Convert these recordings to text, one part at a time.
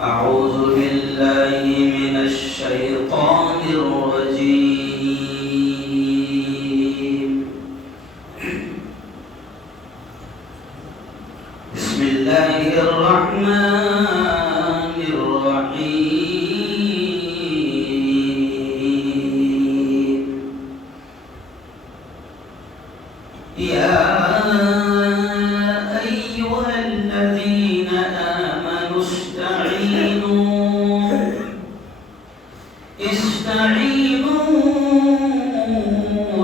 أعوذ بالله من الشيطان الرجيم. بسم الله الرحمن الرحيم. يا أيها الذين آمنوا استعينوا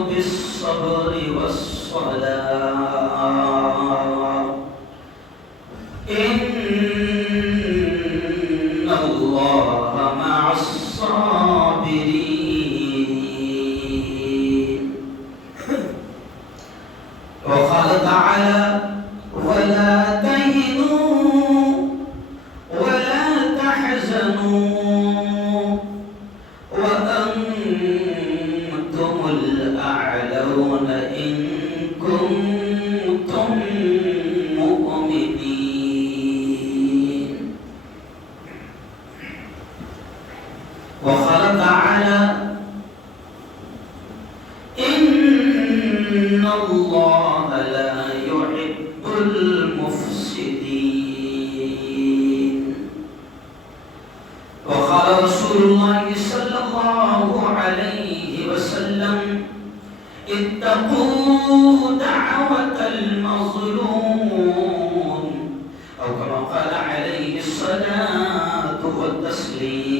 بالصبر والصلاة إن الله مع الصابرين. وقال تعالى ولا تهنوا ولا تحزنوا وأنتم الأعلون إن كنتم مؤمنين. وقال تعالى إن الله لا يحب المفسدين. وقال رسول الله صلى الله عليه وسلم اتقوا دعوة المظلوم أو كما قال عليه الصلاة والتسليم.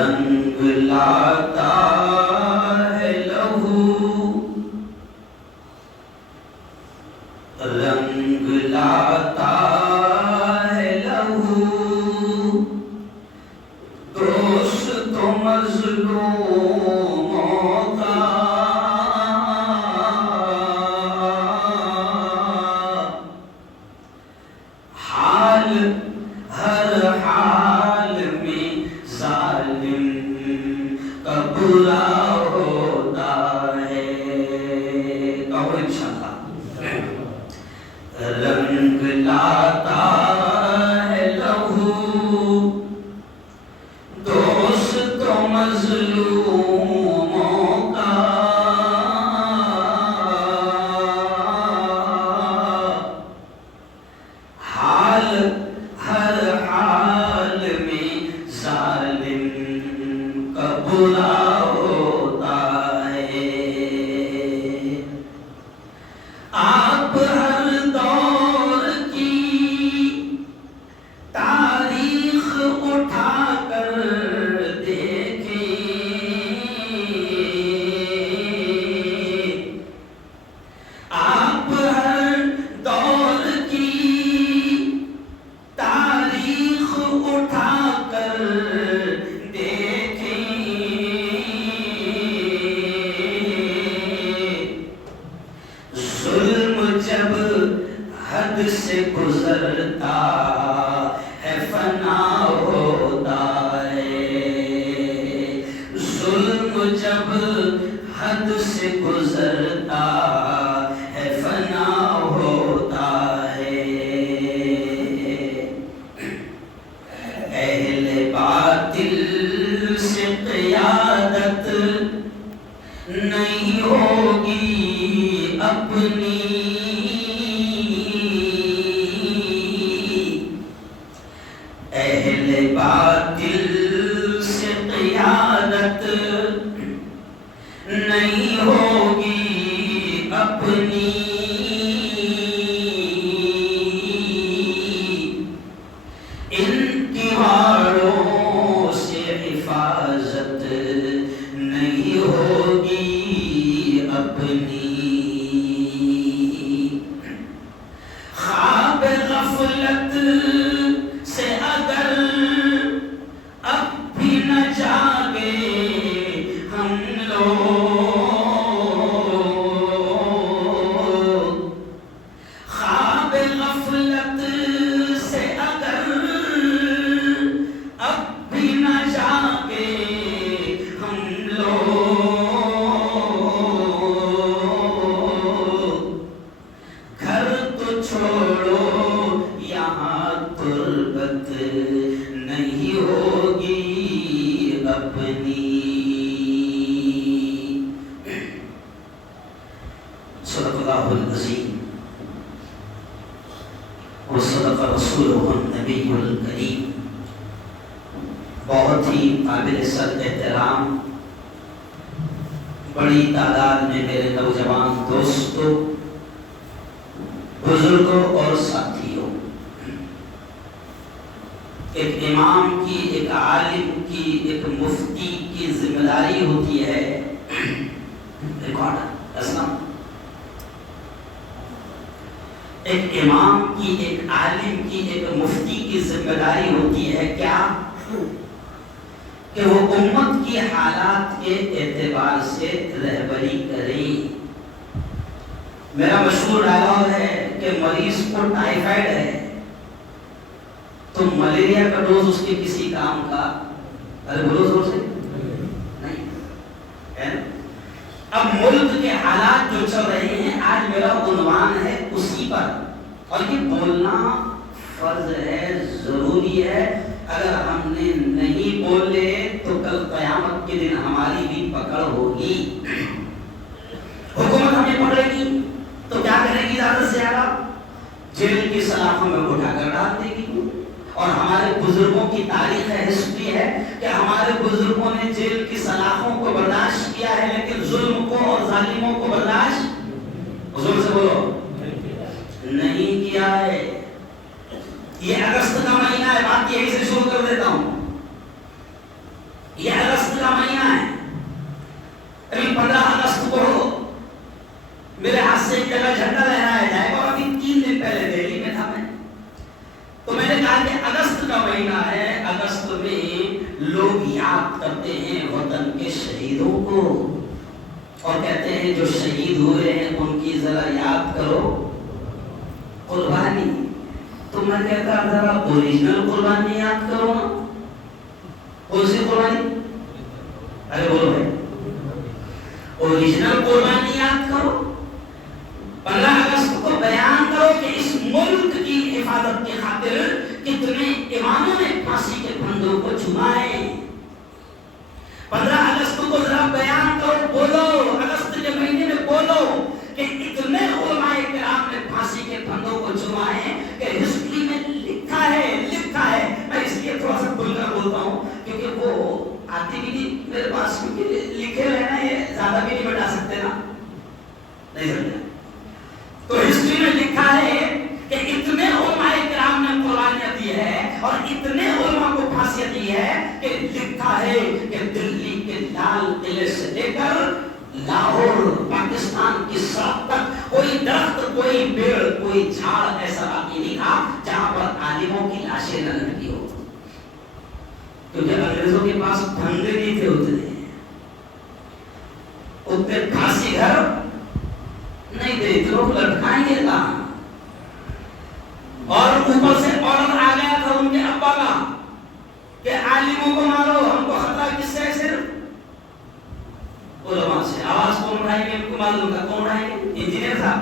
رنگ لاتا ہے لہو رنگ لاتا ہے لہو دوست مظلوموں کا حال ہر حال میں ظالم کا برا ہوتا ہے. کہو انشاءاللہ. رنگ لاتا ہے لہو دوست مظلوموں کا حال ہر حال میں ظالم کا برا ہوتا ہے. آپ ہر دور کی تاریخ اٹھا کر دیکھیں. آپ ہر دور کی تاریخ اٹھا کر دیکھیں. ظلم جب حد سے گزرتا ہے فنا ہوتا ہے. ظلم جب حد سے گزرتا ہے فنا ہوتا ہے. اہل باطل سے قیادت نہیں ہوگی اپنی. اہل باطل سے قیادت نہیں ہوگی اپنی. ان تیواروں سے حفاظت نہیں ہوگی اپنی. خواب غفلت سے اگر اب بھی نہ جاگے ہم لوگ. خواب غفلت سے اگر اب بھی نہ جاگے ہم لوگ. صدق اللہ العظیم وصدق رسولہ النبی الکریم۔ بہت ہی قابل صد احترام بڑی تعداد میں میرے نوجوان دوستوں، بزرگوں اور ساتھیوں، ایک امام کی، ایک عالم کی، ایک مفتی کی ذمہ داری ہوتی ہے ریکارڈ اسلام، ایک امام کی، ایک عالم کی، ایک مفتی کی ذمہ داری ہوتی ہے کیا؟ کہ وہ امت کی حالات کے اعتبار سے رہبری کرے۔ میرا مشہور ڈائلاگ ہے کہ مریض کو ٹائیفائڈ ہے تو ملیریا کا ڈوز اس کے کسی کام کا، ارے بولو زور سے، نہیں ہے۔ اب ملک کے حالات جو چل رہے ہیں، آج میرا عنوان ہے اسی پر، اور یہ بولنا فرض ہے، ضروری ہے۔ اگر ہم نے نہیں بولے تو کل قیامت کے دن ہماری بھی پکڑ ہوگی۔ حکومت ہمیں پکڑے گی تو کیا کرے گی؟ زیادہ سے زیادہ جیل کی سلاخوں میں اٹھا کر ڈال دے گی۔ اور ہمارے بزرگوں کی تاریخ ہے، ہسٹری ہے کہ ہمارے بزرگوں نے جیل کی سلاخوں کو برداشت کیا ہے، لیکن ظلم کو اور ظالموں کو برداشت، حضور سے بولو، نہیں کیا ہے۔ یہ اگست کا مہینہ ہے، بات یہی سے شروع کر دیتا ہوں۔ یہ اگست کا مہینہ ہے، ابھی 15 اگست کو میرے ہاتھ سے ایک جگہ جھنڈا لہرایا جائے گا، اور ابھی 3 دن پہلے دہلی میں تھا میں، تو میں نے کہا کہ اگست کا مہینہ ہے، اگست میں لوگ یاد کرتے ہیں وطن کے شہیدوں کو، اور کہتے ہیں جو شہید ہوئے ہیں ان کی ذرا یاد کرو قربانی۔ تو میں کہتا ذرا اوریجنل قربانی یاد کرو نا۔ کون سی قربانی؟ ارے بولو بھائی، اوریجنل قربانی یاد کرو۔ 15 اگست کو بیان کرو کہ اس ملک کی حفاظت کی خاطر کتنے اماموں نے پھانسی کے پھندوں کو چھمائے۔ 15 اگست کو ذرا بیان کرو، بولو، اگست کے مہینے میں بولو کہ اتنے علماء کرام نے پھانسی کے پھندوں کو چھمائے کہ ہسٹری میں لکھا ہے۔ میں اس لیے تھوڑا سا کھل کر بولتا ہوں کیونکہ وہ آتی بھی نہیں میرے پاس، کیونکہ لکھے رہنا یہ زیادہ بھی نہیں بتا سکتے نا، نہیں سمجھا؟ تو ہسٹری میں لکھا ہے کہ اتنے علماء کرام نے قربانیاں دی ہے اور اتنے علماء کو پھانسی دی ہے کہ لکھا ہے کہ دلی کے لال قلعے سے لے کر لاہور پاکستان کی سڑک تک کوئی درخت، کوئی پیڑ، کوئی جھاڑ ایسا باقی نہیں تھا جہاں پر عالموں کی لاشیں نہ لٹکی ہو، کیونکہ انگریزوں کے پاس پھندے نہیں تھے اتنے پھانسی گھر نہیں تھے، لوگ لٹکائیں گے کہاں؟ اور اوپر سے آرڈر آ گیا تھا ان کے ابا کا کہ عالموں کو مارو، ہم کو خطرہ کس سے؟ صرف علماء سے۔ آواز کون اٹھائے گے؟ ان کو معلوم تھا کون اٹھائے گے؟ انجینئر تھا،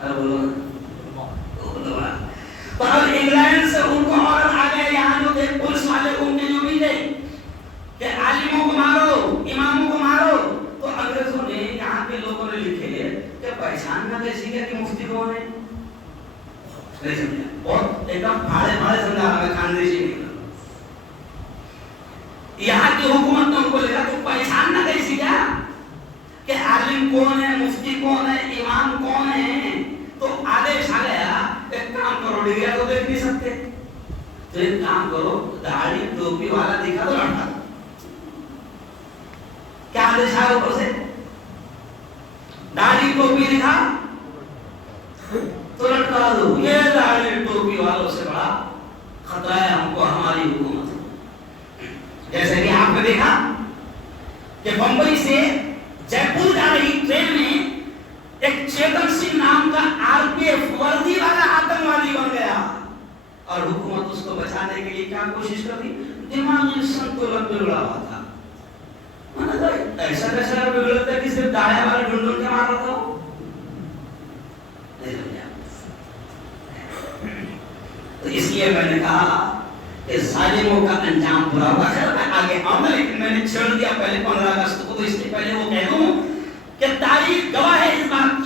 ارے بولو علماء۔ تو اب انگلینڈ سے ان کو آرڈر آ گیا، یہاں جو تھے پولیس والے ان کے جو بھی تھے کہ عالموں کو مارو، اماموں کو مارو، تو انگریزوں نے، یہاں کے لوگوں نے لکھے کہ پہچاننا کیسی ہے کہ مفتی کون ہے؟ نہیں سمجھا؟ اور ایک دم پھاڑے سمجھا رہا میں خاندیشی نہیں، یہاں کی حکومت نے ان کو لکھا تو پہچاننا کیسی کیا کہ عالم کون ہے، مفتی کون ہے، امام کون ہے؟ تو آدیش آ گیا، ایک کام کرو، ڈگریا تو دیکھ نہیں سکتے، تو ایک کام کرو، داڑھی ٹوپی والا دکھا تو لٹکا دو۔ کیا آدیش آیا اوپر سے؟ داڑھی ٹوپی دکھا تو لٹکا دو۔ یہ داڑھی ٹوپی والوں سے بڑا خطرہ ہے ہم کو ہماری حکومت۔ جیسے کہ آپ نے دیکھا کہ بمبئی سے جے پور جا رہی ٹرین میں ایک چیتن سنگھ نام کا RPF وردی والا آتنکوادی بن گیا، اور حکومت اس کو بچانے کے لیے کیا کوشش کر رہی؟ دماغی سنتولن بگڑا ہوا تھا۔ ایسا کیسا بگڑتا ہے کہ صرف داڑھی والا ڈھونڈ کے مار رہا تھا؟ تو اس لیے میں نے کہا کہ ظالموں کا انجام برا ہوگا۔ خیر میں آگے آؤں گا، لیکن میں نے چھوڑ دیا پہلے 15 اگست کو، تو اس سے پہلے وہ کہہ دوں کہ تاریخ گواہ ہے اس بات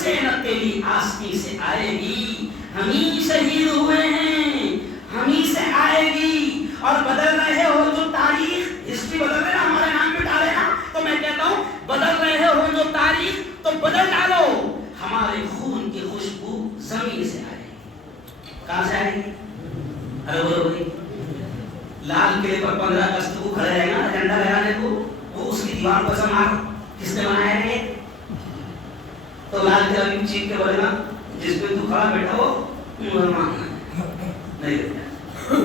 سے نہ تیری آستی سے آئے گی، ہم ہی شہید ہوئے ہیں، ہم ہی سے آئے گی۔ اور بدل رہے ہو جو تاریخ، ہسٹری بدل رہے نا، ہمارے نام پہ ڈالے نا، تو میں کہتا ہوں بدل رہے ہو جو تاریخ تو بدل ڈالو، ہمارے خون کی خوشبو زمین سے آئے گی۔ کہاں سے آئے گی؟ ارے بولو بھائی، لال قلعے پر 15 اگست کو کھڑے رہے نا جھنڈا لہرانے کو، وہ اس کی دیوار کو سمار کس نے بنایا ہے؟ تو لال قلعہ بھی چیخ کے بولے نا جس پہ تو کھڑا بیٹھا ہو مسلمان نہیں ہوتا۔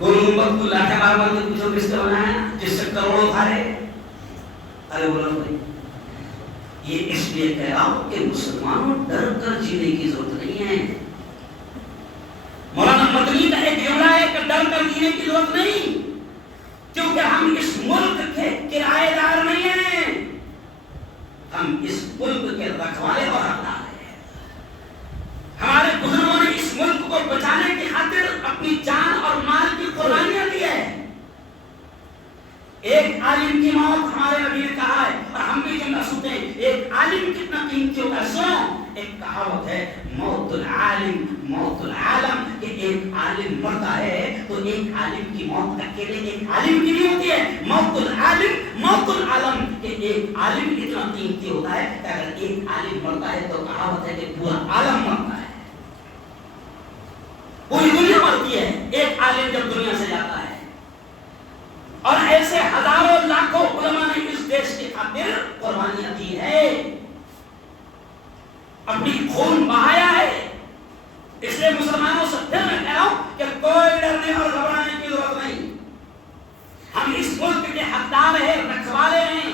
گول گنبد کو لاٹھے مار مار کے پوچھو کس نے بنایا ہے جس سے کروڑوں کھا رہے؟ ارے بولو بھائی، یہ اس لیے کہہ رہا ہوں کہ مسلمانوں ڈر کر جینے کی ضرورت نہیں ہے۔ مولانا مدنی کا ایک جملہ ہے کہ ڈر کر جینے کی ضرورت نہیں، کیونکہ ہم اس ملک کے کرایہ دار نہیں ہیں، ہم اس ملک کے رکھوالے اور حقدار ہیں۔ ہمارے بزرگوں نے اس ملک کو بچانے کی خاطر اپنی جان اور مال کی قربانیاں دی ہے۔ ایک عالم کی موت ہمارے نبی نے کہا ہے، اور ہم بھی جملہ سنتے ہیں، ایک عالم کتنا قیمتی ہوتا ہے۔ سنو، ایک کہاوت ہے موت العالم موت العالم، کہ ایک عالم مرتا ہے تو ایک عالم کی موت اکیلے ایک عالم کی نہیں ہوتی ہے، موت العالم موت العالم، کہ ایک عالم اتنا قیمتی ہوتا ہے کہ اگر ایک عالم مرتا ہے تو کہاوت ہے کہ پورا عالم مرتا ہے، پوری دنیا مرتی ہے ایک عالم جب دنیا سے جاتا ہے۔ اور ایسے ہزاروں لاکھوں علماء نے اس دیش کی خاطر قربانیاں دی ہے، اپنی خون بہایا ہے۔ اس لیے مسلمانوں سے پھر میں کہہ رہا ہوں کہ کوئی ڈرنے اور گھبرانے کی ضرورت نہیں، ہم اس ملک کے حقدار ہیں، رکھوالے ہیں،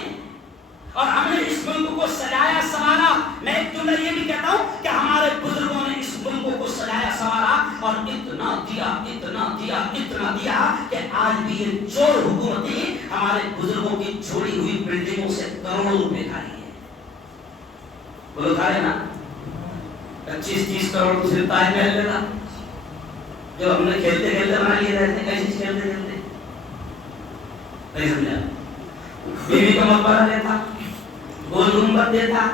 اور ہم نے اس ملک کو سجایا سنوارا۔ میں ایک جملہ یہ بھی کہتا ہوں کہ ہمارے بزرگوں نے اس ملک کو سجایا سنوارا اور اتنا دیا اتنا دیا اتنا دیا کہ آج بھی یہ چور حکومتیں ہمارے بزرگوں کی چھوڑی ہوئی بلڈنگوں سے کروڑوں روپے کھا رہی ہے۔ بولو کھا رہے نا؟ 25-30 کروڑ تو صرف تاج محل میں تھا جو ہم نے کھیلتے کھیلتے بنا لیے رہتے، کیسی کھیلتے کھیلتے نہیں سمجھا؟ بیوی کا مقبرہ دیتا، گول گنبد دیتا،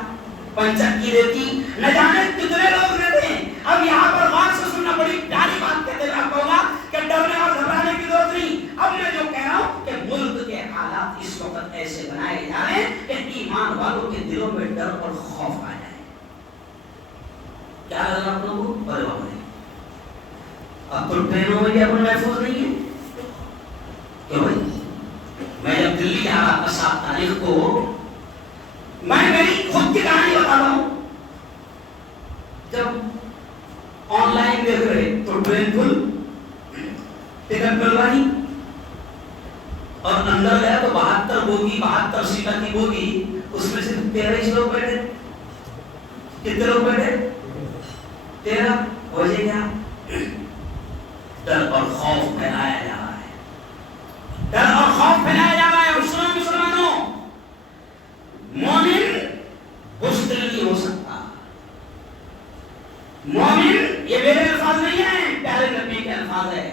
پنچکی دیتی، نہ جانے کتنے لوگ رہتے ہیں۔ اب یہاں پر غور سے سننا، بڑی پیاری بات کہتے ہیں، آپ کہوں گا کہ ڈرنے اور گھبرانے کی ضرورت نہیں۔ اب میں جو کہہ رہا ہوں کہ ملک کے حالات اس وقت ایسے بنائے جا رہے ہیں کہ ایمان والوں کے دلوں میں ڈر اور خوف آ جائے۔ کیا لگ رہا آپ لوگوں کو؟ ارے بابا اب تو ٹرینوں میں بھی اپن محفوظ نہیں ہے۔ کیوں بھائی؟ میں جب دلی جا رہا تھا 7 تاریخ کو، میں میری خود کی کہانی بتا رہا ہوں، جب آن لائن دیکھ رہے تو ٹرین فل، ٹکٹ مل رہی، اور اندر گیا تو 72 بوگی 72 سیٹر کی بوگی، اس میں صرف 13 لوگ بیٹھے۔ کتنے لوگ بیٹھے؟ 13۔ وجہ کیا؟ ڈر اور خوف پھیلایا جا رہا ہے، ڈر اور خوف پھیلایا جا رہا ہے۔ اور سنو مسلمانوں، مومن بزدل نہیں ہو سکتا۔ مومن، یہ میرے الفاظ نہیں ہیں، پیارے نبی کے الفاظ ہے،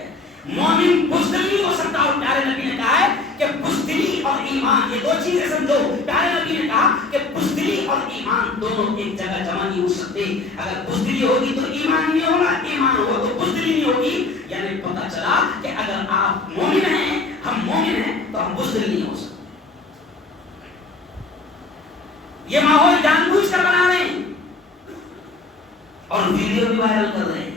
مومن بزدل نہیں ہو سکتا۔ اور پیارے نبی نے کہا ہے کہ بزدلی اور ایمان یہ 2 چیزیں سمجھو۔ پیارے نبی نے کہا کہ بزدلی اور ایمان دونوں ایک جگہ جمع نہیں ہو سکتے۔ اگر بزدلی ہوگی تو ایمان نہیں ہوگا، ایمان ہوگا تو بزدلی نہیں ہوگی۔ یعنی پتہ چلا کہ اگر آپ مومن ہیں، ہم مومن ہیں، تو ہم بزدل نہیں ہو سکتے۔ یہ ماحول جان بوجھ کر بنا رہے ہیں اور ویڈیو بھی وائرل کر رہے ہیں۔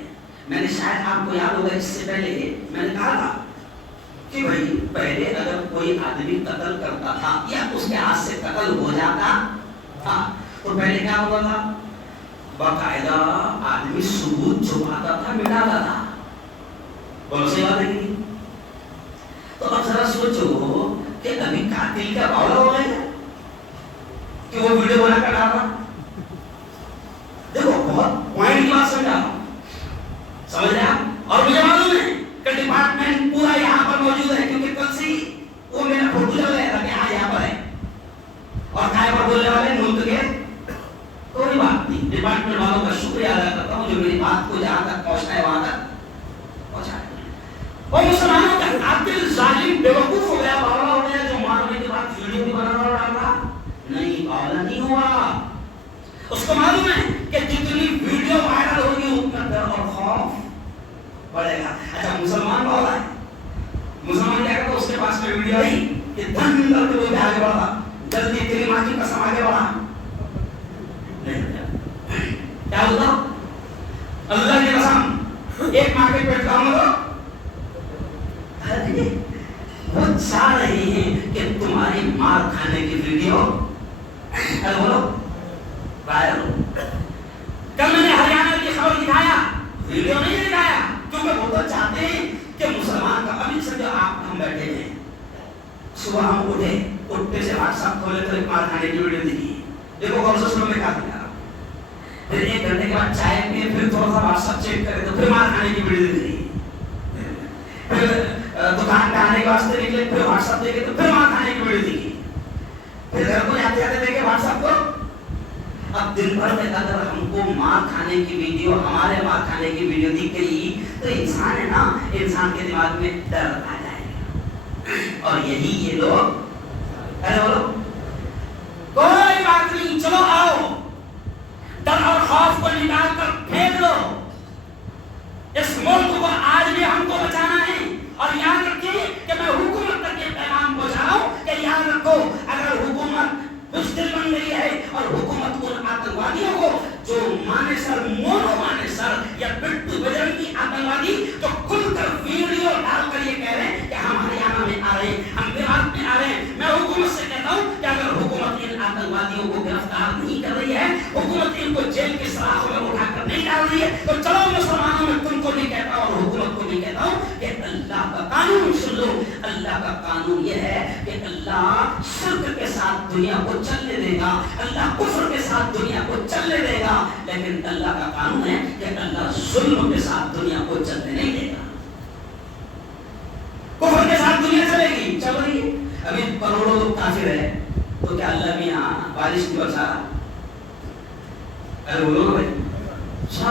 میں نے شاید آپ کو یاد ہوگا اس سے پہلے میں نے کہا تھا کہ بھائی پہلے اگر کوئی آدمی قتل کرتا تھا یا اس کے ہاتھ سے قتل ہو جاتا تھا تو پہلے کیا ہوتا تھا؟ باقاعدہ آدمی ثبوت چھپاتا تھا، مٹاتا تھا۔ بولو صحیح بات ہے کہ؟ تو اب ذرا سوچو کہ ابھی قاتل کا باولا ہو گیا ہے کہ وہ ویڈیو بنا کر ڈالا۔ دیکھو بہت پوائنٹ کی بات سمجھا رہا ہوں، سمجھ رہے آپ؟ اور مجھے معلوم ہے کہ ڈپارٹمنٹ پورا یہاں پر موجود ہے، کیونکہ کل سے وہ میرا فوٹو چل رہا تھا کہ ہاں یہاں پر ہے، اور کائے پر بولنے والے ملک کے۔ کوئی بات نہیں، ڈپارٹمنٹ والوں کا شکریہ ادا کرتا ہوں جو میری بات کو جہاں تک پہنچنا ہے وہاں تک پہنچا دیا۔ اور مسلمانوں کا قاتل ظالم بیوقوف ہو گیا، باولا ہو گیا، جو مارنے کے بعد ویڈیو بھی بنا رہا ڈال رہا نہیں، باولا نہیں ہوا۔ اس کو معلوم ہے کہ جتنی ویڈیو وائرل ہوگی اتنا ڈر اور خوف بڑھے گا. اچھا مسلمان بہت آئے, مسلمان کیا کرتا, اس کے پاس میں ویڈیو آئی کہ دھن کر کے وہ آگے بڑھا, جلدی تیری ماں کی قسم آگے بڑھا. کیا ہوتا, اللہ کی قسم ایک ماں کے پیٹ کام ہوگا. وہ چاہ رہے ہیں کہ تمہاری مار کھانے کی ویڈیو بولو وائرل ہو. کل میں نے ہریانہ کی خبر دکھایا, ویڈیو نہیں دکھایا, کیونکہ وہ تو چاہتے ہیں کہ مسلمان کا ابھی سے جو آپ ہم بیٹھے ہیں, صبح ہم اٹھے, اٹھتے سے واٹس ایپ کھولے تو ایک مار کھانے کی ویڈیو دکھی, دیکھو کون سا میں کیا دکھا, پھر ایک گھنٹے کے بعد چائے پیے, پھر تھوڑا سا واٹس ایپ چیک کرے تو پھر مار کھانے کی ویڈیو دکھ رہی ہے, پھر دکان پہ آنے کے واسطے نکلے, پھر واٹس ایپ دیکھے تو پھر مار کھانے کی ویڈیو دکھی, پھر گھر کو جاتے جاتے دیکھے واٹس ایپ کو. اب دن بھر میں اگر ہم کو مار کھانے کی ویڈیو, ہمارے مار کھانے کی ویڈیو دکھ گئی تو انسان ہے نا, انسان کے دماغ میں ڈر آ جائے گا. اور یہی یہ لوگ, ارے بولو کوئی بات نہیں, چلو آؤ, ڈر اور خوف کو نکال کر پھینک دو. اس ملک کو آج بھی ہم کو بچانا ہے. اور یاد رکھیں کہ میں حکومت تک یہ پیغام پہنچا رہا ہوں کہ یاد رکھو, اگر حکومت مشکل بن گئی ہے اور حکومت ان آتنکوادیوں کو جو مانے سر, مونو مانے سر یا بٹو بجرنگی آتنکوادی جو کھل کر ویڈیو ڈال کر یہ کہہ رہے ہیں کہ ہم ہریانہ میں آ رہے ہیں, ہم بہار میں آ رہے ہیں, میں حکومت سے کہتا ہوں کہ اگر حکومت ان آتنکوادیوں کو گرفتار نہیں کر رہی ہے, حکومت ان کو جیل کے سلاخوں میں اٹھا کر نہیں ڈال رہی ہے, تو چلو مسلمانوں میں تم کو بھی کہتا ہوں اور حکومت کو بھی کہتا ہوں کہ اللہ کا قانون سن لو. اللہ کا قانون یہ ہے کہ اللہ شرک کے ساتھ دنیا کو چلنے دے گا, اللہ کفر کے ساتھ دنیا کو چلنے دے گا, لیکن اللہ کا قانون ہے کہ اللہ ظلم کے ساتھ دنیا کو چلنے نہیں دے گا. کفر کے ساتھ دنیا چلے گی, چل رہی ہے, ابھی کروڑوں لوگ کافر ہے, تو کیا اللہ بھی یہاں بارش کی برسا رہا؟ ارے بولو نا بھائی, اچھا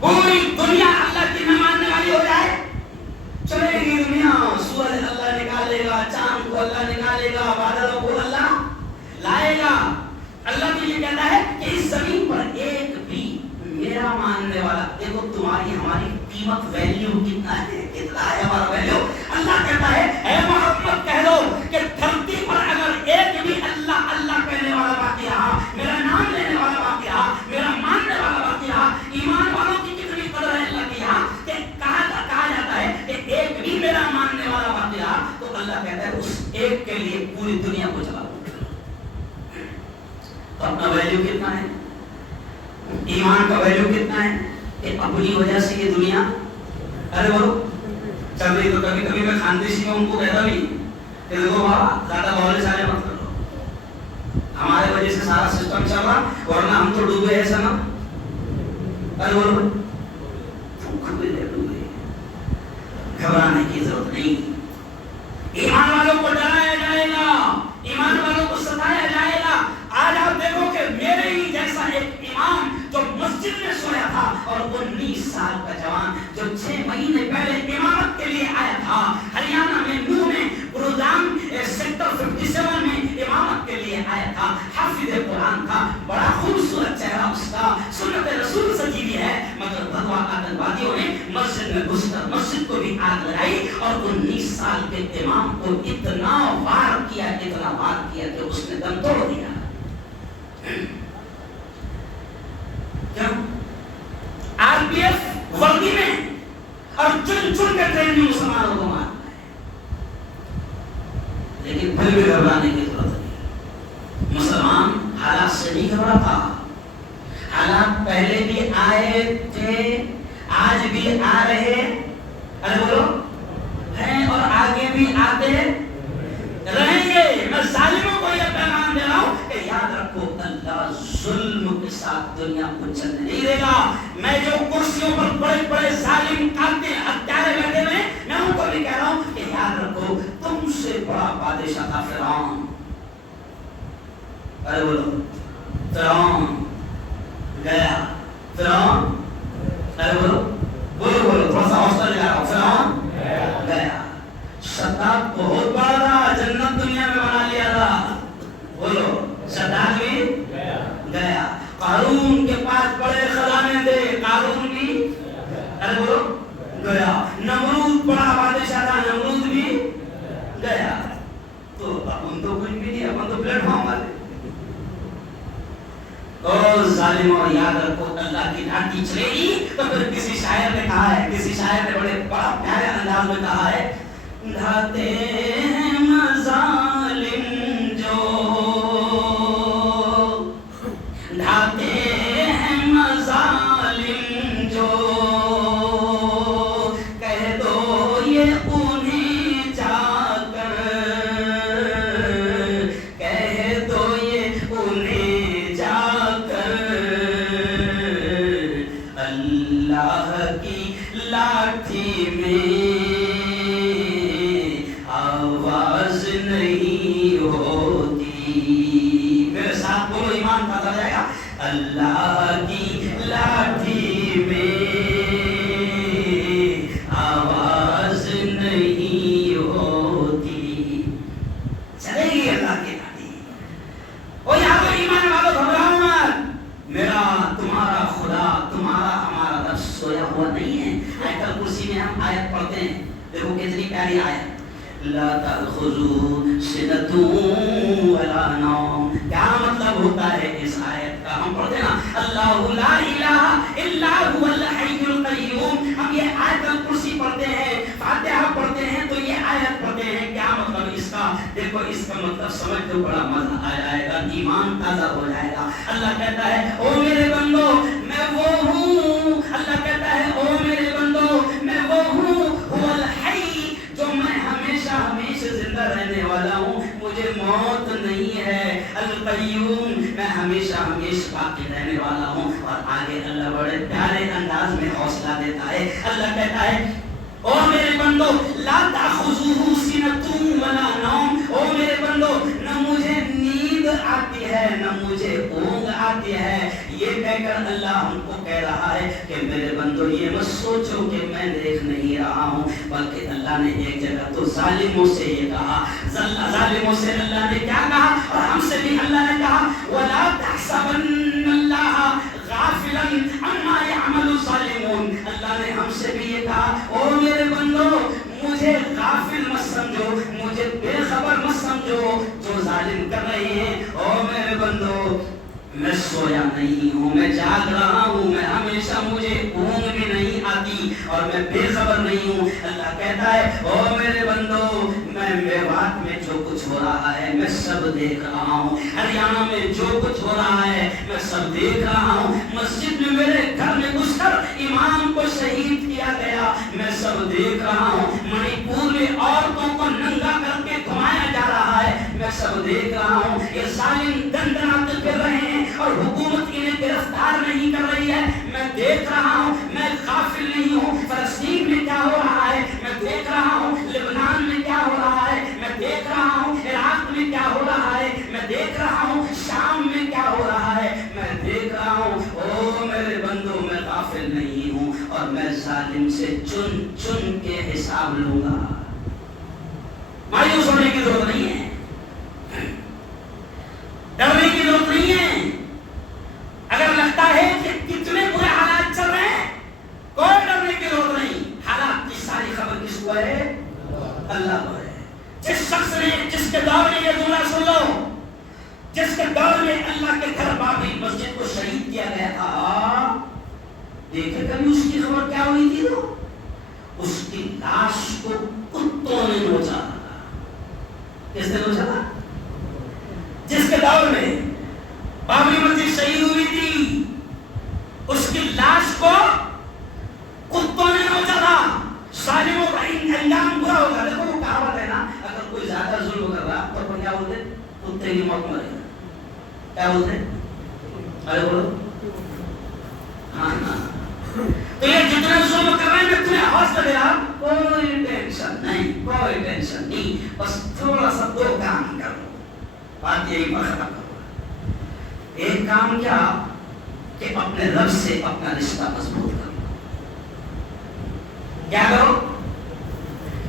پوری دنیا اللہ کی نہ ماننے والی ہو جائے, چلے گی دنیا, سورج اللہ نکالے گا, چاند کو اللہ نکالے گا, بادلوں کو اللہ لائے گا. اللہ تو یہ کہتا ہے کہ اس زمین پر ایک بھی میرا ماننے والا, دیکھو تمہاری ہماری قیمت ویلیو کتنا ہے, کتنا ہے ہمارا ویلیو. اللہ کہتا ہے اے محمد کہہ دو کہ دھرتی پر اگر ایک بھی اللہ اللہ کہنے والا باقی رہا, میرا نام لینے والا باقی رہا, میرا ماننے والا باقی رہا, ایمان والوں کی کتنی قدر ہے اللہ کی یہاں کہ کہا جاتا ہے کہ ایک بھی میرا ماننے والا باقی رہا, تو اللہ کہتا ہے اس ایک کے لیے پوری دنیا کو چلا دو. تو اپنا ویلیو کتنا ہے, ایمان کا ویلیو کتنا ہے کہ اپنی وجہ سے یہ دنیا, ارے بولو چل رہی. تو کبھی کبھی میں خاندیشی میں ان کو کہتا بھی کہ دیکھو بابا زیادہ بولے چالے مت کرو, ہمارے وجہ سے سارا سسٹم چل رہا, ورنہ ہم تو ڈوبے ہیں سنا. ارے بولو ڈوبے, گھبرانے کی ضرورت نہیں. ایمان والوں کو ڈرایا جائے گا, ایمان والوں کو ستایا جائے گا. آج آپ دیکھو کہ میرے ہی جیسا ایک امام جو مسجد میں سویا تھا اور 19 سال کا جوان جو 6 مہینے پہلے امامت کے لیے آیا تھا, ہریانہ میں نو میں گرودام سیکٹر 57 میں امامت کے لیے آیا تھا, حافظ قرآن تھا, بڑا خوبصورت چہرہ اس کا, سنت رسول سجی بھی ہے, مگر بھگوا آتنکوادیوں نے مسجد میں گھس کر مسجد کو بھی آگ لگائی اور 19 سال کے امام کو اتنا وار کیا کہ اس نے دم توڑ دیا. آر پی ایف وردی میں اور چن چن کے ٹرین میں مسلمانوں کو مارتا ہے, لیکن پھر بھی گھبرانے کی ضرورت نہیں. مسلمان حالات سے نہیں گھبراتا, حالات پہلے بھی آئے تھے, آج بھی آ رہے, ارے بولو ہیں, اور آگے بھی آتے رہیں گے. میں ظالموں کو یہ پیغام دے رہا ہوں کہ یاد رکھو اللہ ظلم کے ساتھ دنیا کو چلنے نہیں دے گا. میں جو کرسیوں پر بڑے بڑے ظالم قاتل ہتھیارے بیٹھے ہوئے, میں ان کو بھی کہہ رہا ہوں کہ یاد رکھو تم سے بڑا بادشاہ تھا فرعون. ارے بولو فرعون گیا, فرعون, ارے بولو بولو بولو تھوڑا سا حوصلہ لگا رہا ہوں, فرعون گیا. شداد بہت بڑا تھا, جنت دنیا میں بنا لیا تھا, بولو شداد بھی گیا. قارون کے پاس بڑے خزانے تھے، قارون بھی ارے بولو گیا، نمرود بڑا بادشاہ تھا، نمرود بھی گیا، تو اپن تو کچھ بھی نہیں، اپن تو پلیٹ فارم والے۔ او ظالموں یاد رکھو اللہ کی ڈانٹی چلے گی تو پھر کسی شاعر نے کہا ہے، کسی شاعر نے بڑے بڑا پیارے انداز میں کہا ہے، ڈھاتے ہیں مظالم جو، ڈھاتے ہیں مظالم جو، کہہ دو یہ انہیں جا کر، کہہ دو یہ انہیں جا کر، اللہ کی لاٹھی میں آواز نہیں ہوتی، میرے ساتھ بولو ایمان پتہ جائے گا، اللہ کی لاٹھی میں آواز نہیں ہوتی، چلے گی اللہ کی لاٹھی۔ او یہاں پر ایمان والو گھبراؤ مت، میرا تمہارا خدا تمہارا ہمارا رب سویا ہوا نہیں ہے۔ آیت الکرسی میں ہم آیت پڑھتے ہیں، دیکھو کتنی پیاری آیت، لا تأخذوا سنة ولا نوم، کیا مطلب ہوتا ہے اس آیت کا؟ ہم پڑھتے ہیں نا اللہ لا الہ الا هو الحی القیوم، ہم یہ آیت الکرسی پڑھتے ہیں، فاتحہ پڑھتے ہیں تو یہ آیت پڑھتے ہیں، کیا مطلب اس کا؟ دیکھو اس کا مطلب سمجھ تو بڑا مزہ آ جائے گا، ایمان تازہ ہو جائے گا۔ اللہ کہتا ہے او میرے بندو میں وہ ہوں، اللہ کہتا ہے او میرے بندو میں وہ ہوں، هو الحی جو میں ہمیشہ ہمیشہ زندہ رہنے والا ہوں، مجھے موت نہیں ہے، القیوم میں ہمیشہ ہمیشہ باقی رہنے والا ہوں۔ اور آگے اللہ بڑے پیارے انداز میں حوصلہ دیتا ہے، اللہ کہتا ہے او میرے بندو لا تأخذوه سنة ولا نوم، او میرے بندو نہ مجھے نیند آتی ہے نہ مجھے اونگ آتی ہے، یہ کہہ کر اللہ ہم کو کہہ رہا ہے کہ میرے بندو یہ مت سوچو کہ میں دیکھ نہیں رہا ہوں، بلکہ اللہ نے ایک جگہ تو ظالموں سے یہ کہا، ظالموں سے اللہ نے کیا کہا اور ہم سے بھی اللہ نے کہا، وَلَا تَحْسَبَنَّ اللَّهَ غَافِلًا عَمَّا يَعْمَلُ الظَّالِمُونَ، اللہ نے ہم سے بھی یہ کہا او میرے بندو مجھے غافل مت سمجھو، مجھے بے خبر مت سمجھو جو ظالم کر رہے ہیں، او میرے بندو میں سویا نہیں ہوں، میں جاگ رہا ہوں، میں ہمیشہ مجھے اونگ بھی نہیں آتی اور میں بے خبر نہیں ہوں۔ اللہ کہتا ہے او میرے بندو میں میوات میں جو کچھ ہو رہا ہے میں سب دیکھ رہا ہوں، ہریانہ میں جو کچھ ہو رہا ہے میں سب دیکھ رہا ہوں، مسجد میں میرے گھر میں گھس کر امام کو شہید کیا گیا میں سب دیکھ رہا ہوں، منی پور میں عورتوں کو ننگا کر کے گھمایا جا رہا ہے میں سب دیکھ رہا ہوں، یہ ظالم دندناتے پھر رہے ہیں اور حکومت انہیں گرفتار نہیں کر رہی ہے، میں دیکھ رہا ہوں، میں غافل نہیں ہوں، فلسطین میں کیا ہو رہا ہے میں دیکھ رہا ہوں، لبنان میں کیا ہو رہا ہے میں دیکھ رہا ہوں، عراق میں کیا ہو رہا ہے میں دیکھ رہا ہوں، شام میں کیا ہو رہا ہے میں دیکھ رہا ہوں، او میرے بندو میں غافل نہیں ہوں اور میں ظالم سے چن چن کے حساب لوں گا۔ مایوس ہونے کی ضرورت نہیں ہے، ڈرنے کی ضرورت نہیں ہے، اگر لگتا ہے کہ کتنے برے حالات چل رہے ہیں کوئی ڈرنے کی ضرورت نہیں، حالات کی ساری خبر کس کو ہے؟ اللہ کو ہے۔ جس شخص نے جس کے دور میں یہ جملہ سن لو، جس کے دور میں اللہ کے گھر بابری مسجد کو شہید کیا گیا تھا، دیکھے کبھی اس کی خبر کیا ہوئی تھی؟ تو اس کی لاش کو کتوں نے نوچا تھا۔ کس نے نوچا تھا؟ جس کے دور میں بابری مسجد شہید ہوئی تھی اس کی لاش کو کتوں نے نوچا تھا۔ ظالموں کا انجام برا ہوگا۔ دیکھو وہ کہاوت ہے نا، اگر کوئی زیادہ ظلم کر رہا تو کیا بولتے؟ کتے کی موت مرے گا۔ کیا بولتے؟ ارے بولو ہاں ہاں۔ تو یہ جتنے ظلم کر رہے ہیں میں تمہیں حوصلہ دے رہا، کوئی ٹینشن نہیں، کوئی ٹینشن نہیں، بس تھوڑا سا دو کام کرو، بات یہی پر ختم کرو۔ ایک کام کیا کہ اپنے رب سے اپنا رشتہ مضبوط کرو۔ کیا کرو؟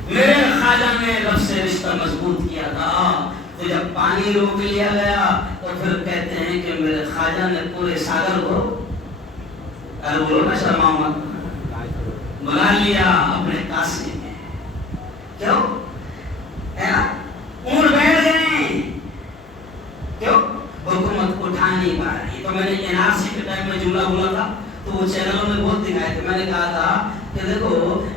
میرے خواجہ نے رب سے رشتہ مضبوط کیا تھا، تو جب پانی روک لیا گیا تو پھر کہتے ہیں کہ میرے خواجہ نے پورے ساگر کو، ارے بولو نا شرماؤ مت، بلا لیا اپنے قاصے میں. کیوں؟ اونٹ بیٹھ گئے. کیوں؟ حکومت اٹھا نہیں پا رہی. تو میں نے NRC کے ٹائم میں جملہ بولا تھا تو وہ چینلوں میں بہت دکھائے تھے. میں نے کہا تھا کہ دیکھو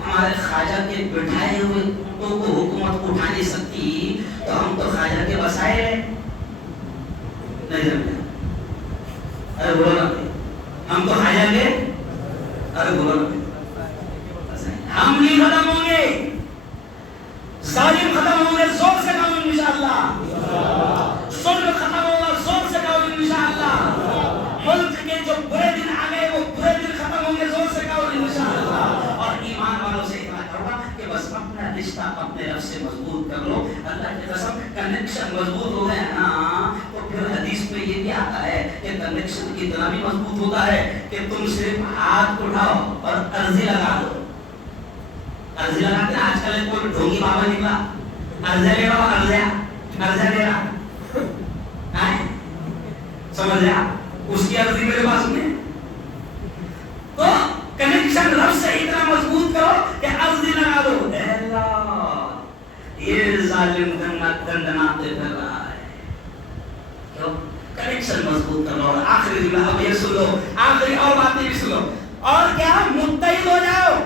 ہمارے خواجہ کے بٹھائے ہوئے اونٹوں کو حکومت اٹھا نہیں سکتی تو ہم تو خواجہ کے وسائل ہیں. نہیں سمجھا؟ ارے بولو نا، ہم تو خواجہ کے، ارے بولو نا، ہم نہیں ختم ہوں گے، ظالم ختم ہوں گے. زور سے کہو انشاءاللہ، ظلم ختم ہوگا. زور سے کہو انشاءاللہ. ملک کے جو برے دن آ گئے وہ برے دن ختم ہوں گے. زور سے کہو انشاءاللہ. اور ایمان والوں سے اتنا کہوں کہ بس اپنا رشتہ اپنے رب سے مضبوط کر لو. اللہ کی قسم کنیکشن مضبوط ہو گیا نا تو پھر حدیث میں یہ بھی آتا ہے کہ کنیکشن اتنا بھی مضبوط ہوتا ہے کہ تم صرف ہاتھ اٹھاؤ اور عرضی لگا دو. عرضی لگاتے ہیں آج کل کوئی ڈھونگی بابا نکلا، عرضہ لے رہا، عرضہ لے رہا، سمجھ لیا اس کی عرضی میرے پاس میں. تو کنیکشن رب سے اتنا مضبوط کرو کہ عرضی لگا دو. اے اللہ یہ ظالم دندناتے پھر رہا ہے. کیوں؟ کنیکشن مضبوط کر لو. اور آخری جملہ اب یہ سن لو، آخری اور باتیں بھی سن لو. اور کیا متحد ہو جاؤ.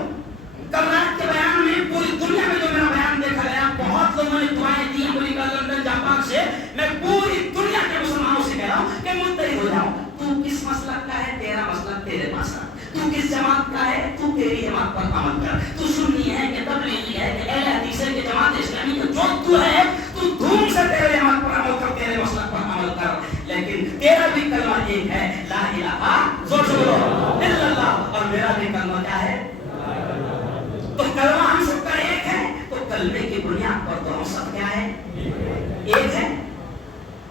کل رات کے بیان میں پوری دنیا میں جو میرا بیان دیکھا گیا، بہت لوگوں نے دعائیں دی امریکہ، لندن، جاپان سے. میں پوری دنیا کے مسلمانوں سے کہہ رہا ہوں کہ متحد ہو جاؤ. تو کس مسلک کا ہے؟ تیرا مسلک تیرے پاس ہے. تو کس جماعت کا ہے؟ تو تیری جماعت پر عمل کر. تو سنی ہے کہ تبلیغی ہے کہ اہل حدیث ہے کہ جماعت اسلامی ہے، جو تو ہے تو دھوم سے تیرے جماعت پر عمل کر، تیرے مسلک پر عمل کر. لیکن تیرا بھی کلمہ ایک ہے، لا الہ زور سے بولو الا اللہ. اور میرا بھی کلمہ کیا ہے؟ تو کلمہ ہم سب کا ایک ہے. تو کلمے کی بنیاد پر تو ہم سب کیا ہے؟ ایک ہے.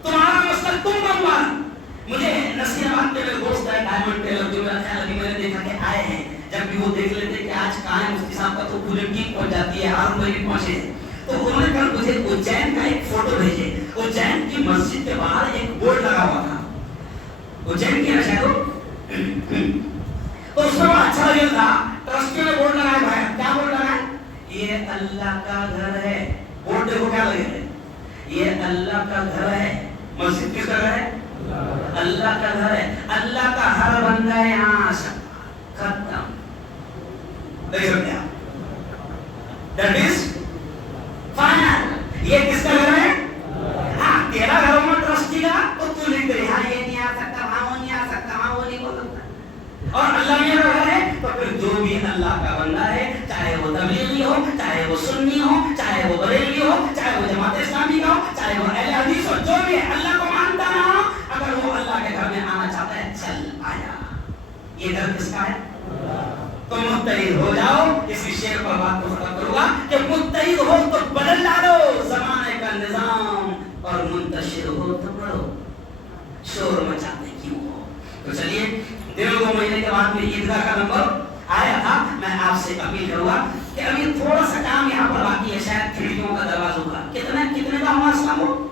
تمہارا مسئلہ تم بنوا. مجھے نصیر آباد کے میرے دوست ہے ڈائمنڈ ٹیلر، جو میرا خیال ہے کہ میں نے دیکھا کہ آئے ہیں. جب بھی وہ دیکھ لیتے کہ آج کہاں ہے مفتی صاحب کا تو پورے ٹیم پہنچ جاتی ہے، ہر کوئی بھی پہنچے. تو انہوں نے کل مجھے اجین کا ایک فوٹو بھیجے. اجین کی مسجد کے باہر ایک بورڈ لگا ہوا تھا، اجین کی نشہ تو اس میں بڑا اچھا لگا تھا. ٹرسٹی نے بورڈ لگایا. بھائی کیا بورڈ لگایا؟ یہ اللہ کا گھر ہے. بورڈ دیکھو کیا لگے ہے، یہ اللہ کا گھر ہے. مسجد کس کا گھر ہے؟ اللہ کا گھر ہے. اللہ کا ہر بندہ یہاں آ سکتا. ختم. دیکھ سکتے ہیں دیٹ از فائنل. یہ کس کا گھر ہے؟ ہاں تیرا گھر ہوگا ٹرسٹی کا تو تو لکھ دے ہاں یہ نہیں آ سکتا، وہاں وہ نہیں آ سکتا، وہاں وہ نہیں بول سکتا. اور اللہ میرا گھر ہے تو پھر جو بھی اللہ کا بندہ ہے، چاہے وہ تبلیغی ہو، چاہے وہ سنی ہو، چاہے وہ بریلوی ہو، چاہے وہ جماعت اسلامی کا ہو، چاہے وہ اہل حدیث ہو، جو بھی ہے اللہ کو مانتا نہ ہو، اگر وہ اللہ کے گھر میں آنا چاہتا ہے چل آیا. یہ گھر کس کا ہے؟ تو متحد ہو جاؤ. اسی شعر پر بات کو ختم کروں گا کہ متحد ہو تو بدل ڈالو زمانے کا نظام، اور منتشر ہو تو پڑھو شور مچاتے کیوں ہو. تو چلیے 1.5 مہینے کے بعد میں عیدگاہ کا نمبر آیا تھا. میں آپ سے اپیل کروں گا کہ ابھی تھوڑا سا کام یہاں پر باقی ہے، شاید کھڑکیوں کا دروازوں کا. کتنے کا ہوا اسلام ہو